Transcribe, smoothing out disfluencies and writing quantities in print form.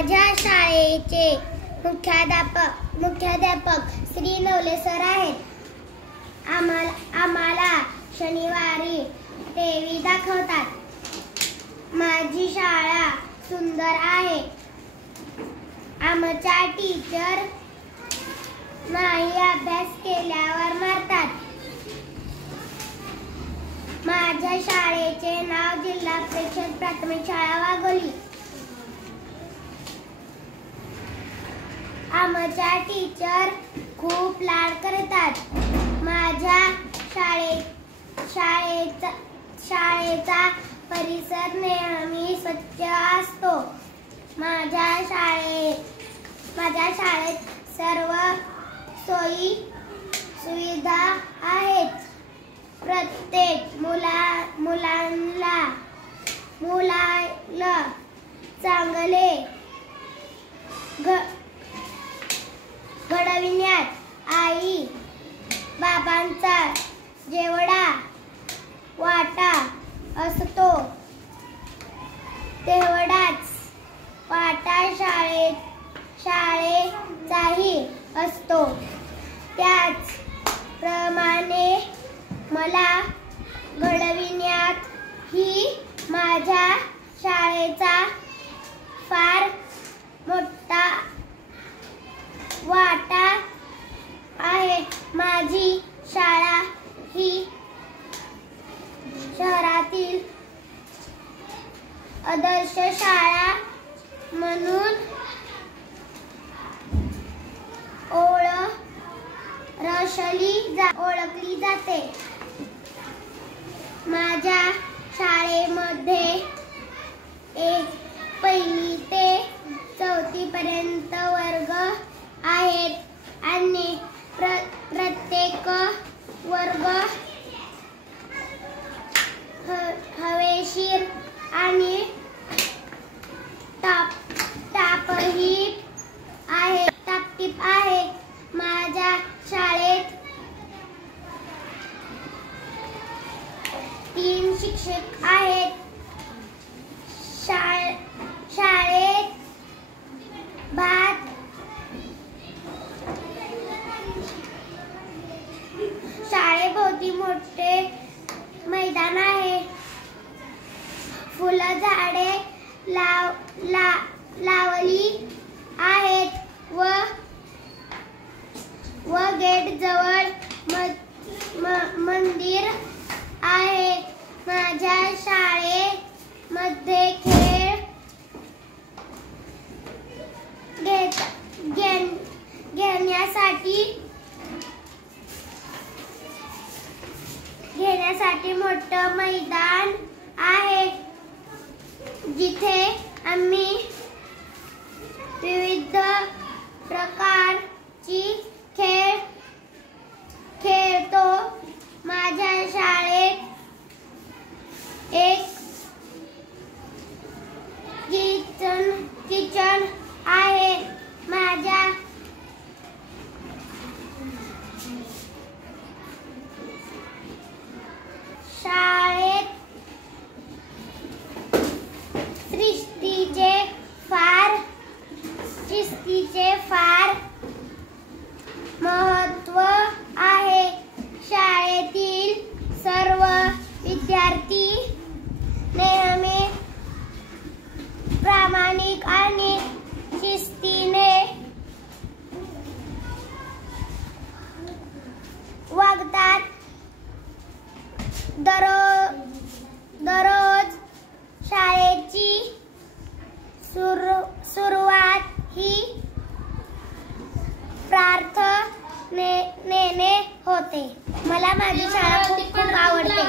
माझ्या शाळेचे मुख्याध्यापक श्री नवले सर आहेत. आम्हाला शनिवारी टीव्ही दाखवतात. माझी शाळा सुंदर आहे. आमच्या टीचर नाही अभ्यास केल्यावर मारतात. माझ्या शाळेचे नाव जिल्हा परिषद प्राथमिक शाळा वाघोली. आमच्या टीचर खूप लाड करतात. माझ्या शाळेचा परिसर नेहमी स्वच्छ असतो. माझ्या शाळेत सर्व सोयी सुविधा आहेत. प्रत्येक मुलाला चांगले घडविण्यात आई बाबांचा जेवढा वाटा असतो तेवढाच वाटा शाळेचाही असतो. त्याचप्रमाणे मला घडविण्यातही माझ्या शाळेचा फार मोठा वाटा आहे. माझी शाळा ही शहरातील आदर्श शाळा म्हणून ओळखली जाते. माझ्या शाळेमध्ये 1ली ते 4थी पर्यंत वर्ग आहेत आणि प्रत्येक वर्ग हवेशीर आणि टापटीप आहे. माझ्या शाळेत 3 शिक्षक आहेत. शाळेत शाळेभोवती मोठे मैदान आहे. फुलझाडे लावली आहेत व गेट जवळ मंदिर आहे. माझ्या शाळेमध्ये खेळ घेण्यासाठी मोठं मैदान आहे, जिथे आम्ही विविध प्रकारची खेळ खेळतो. माझ्या शाळेत एक किचन आहे. माझ्या शाळेत शिस्तीचे फार महत्त्व आहे. शाळेतील सर्व विद्यार्थी नेहमी प्रामाणिक आणि शिस्तीने वागतात. दररोज शाळेची सुरुवात ही प्रार्थनेने होते. मला माझी शाळा खूप आवडते.